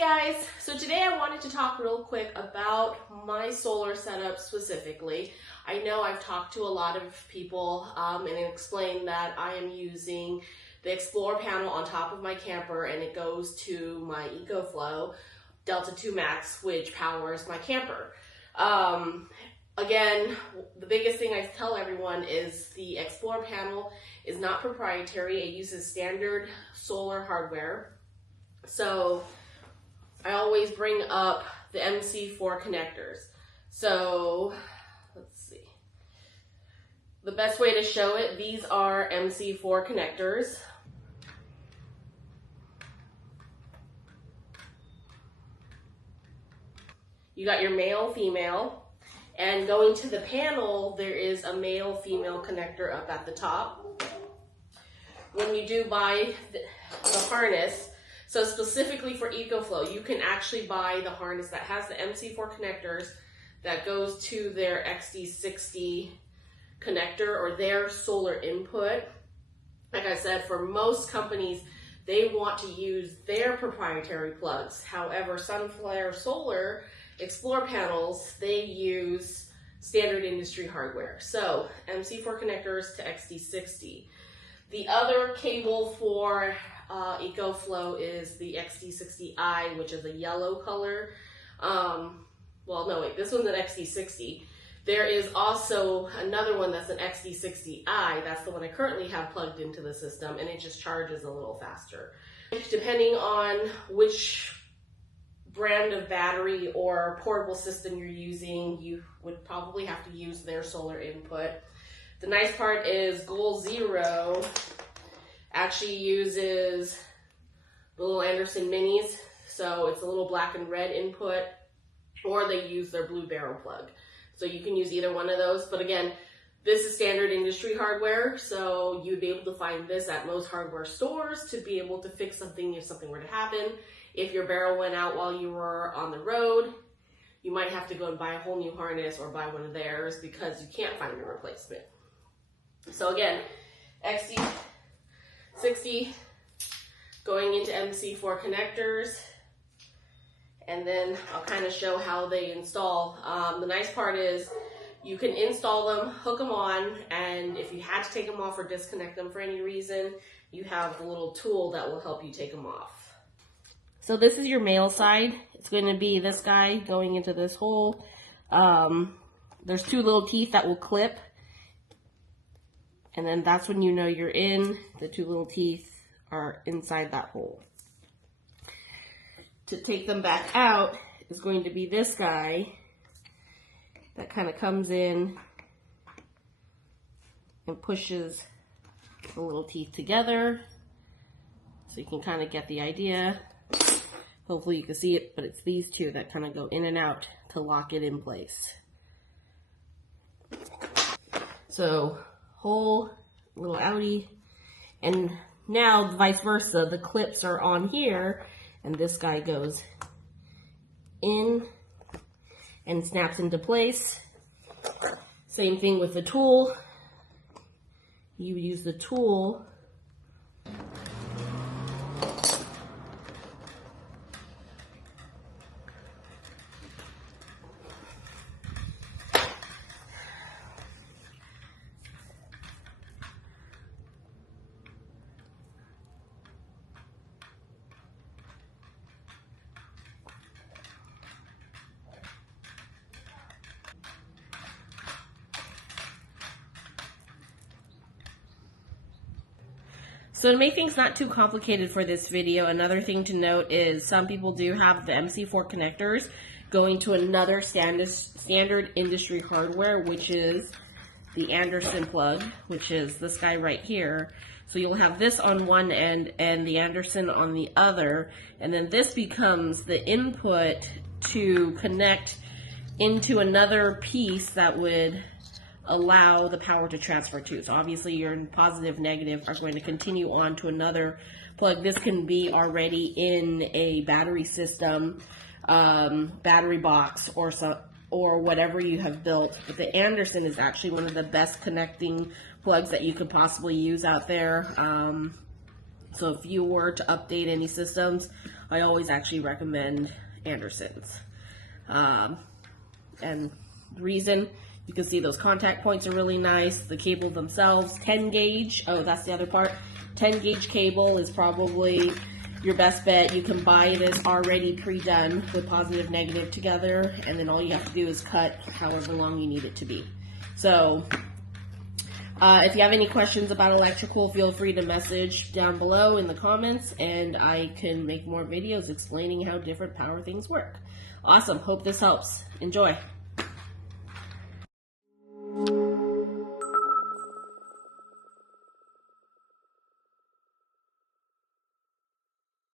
guys, so today I wanted to talk real quick about my solar setup specifically. I know I've talked to a lot of people and explained that I am using the XPLOR panel on top of my camper, and it goes to my EcoFlow Delta 2 Max, which powers my camper. Again, the biggest thing I tell everyone is the XPLOR panel is not proprietary. It uses standard solar hardware. So I always bring up the MC4 connectors. So let's see. The best way to show it, these are MC4 connectors. You got your male, female, and going to the panel, there is a male-female connector up at the top. When you do buy the harness, so specifically for EcoFlow, you can actually buy the harness that has the MC4 connectors that goes to their XD60 connector or their solar input. Like I said, for most companies, they want to use their proprietary plugs. However, Sunflare Solar XPLOR panels, they use standard industry hardware. So MC4 connectors to XD60. The other cable for EcoFlow is the XD60i, which is a yellow color. Well, no, wait, this one's an XD60. There is also another one that's an XD60i. That's the one I currently have plugged into the system, and it just charges a little faster. Depending on which brand of battery or portable system you're using, you would probably have to use their solar input. The nice part is Goal Zero actually uses the little Anderson minis, so it's a little black and red input, or they use their blue barrel plug. So you can use either one of those, but again, this is standard industry hardware, so you'd be able to find this at most hardware stores to be able to fix something if something were to happen. If your barrel went out while you were on the road, you might have to go and buy a whole new harness or buy one of theirs because you can't find a replacement. So again, XD60 going into MC4 connectors, and then I'll kind of show how they install. The nice part is you can install them, hook them on, and if you had to take them off or disconnect them for any reason, you have the little tool that will help you take them off. So this is your male side. It's going to be this guy going into this hole. There's two little teeth that will clip, and then that's when you know you're in. The two little teeth are inside that hole. To take them back out is going to be this guy that kind of comes in and pushes the little teeth together. So you can kind of get the idea. Hopefully you can see it, but it's these two that kind of go in and out to lock it in place. So whole little outie, and now vice versa, the clips are on here and this guy goes in and snaps into place. Same thing with the tool. You use the tool So to make things not too complicated for this video, another thing to note is some people do have the MC4 connectors going to another standard industry hardware, which is the Anderson plug, which is this guy right here. So you'll have this on one end and the Anderson on the other, and then this becomes the input to connect into another piece that would allow the power to transfer to. So obviously your positive, negative are going to continue on to another plug. This can be already in a battery system, battery box, or whatever you have built. But the Anderson is actually one of the best connecting plugs that you could possibly use out there. So if you were to update any systems, I always actually recommend Anderson's. And the reason, you can see those contact points are really nice. The cable themselves, 10 gauge. Oh, that's the other part. 10 gauge cable is probably your best bet. You can buy this already pre-done with positive, negative together, and then all you have to do is cut however long you need it to be. So if you have any questions about electrical, feel free to message down below in the comments, and I can make more videos explaining how different power things work. Awesome. Hope this helps. Enjoy.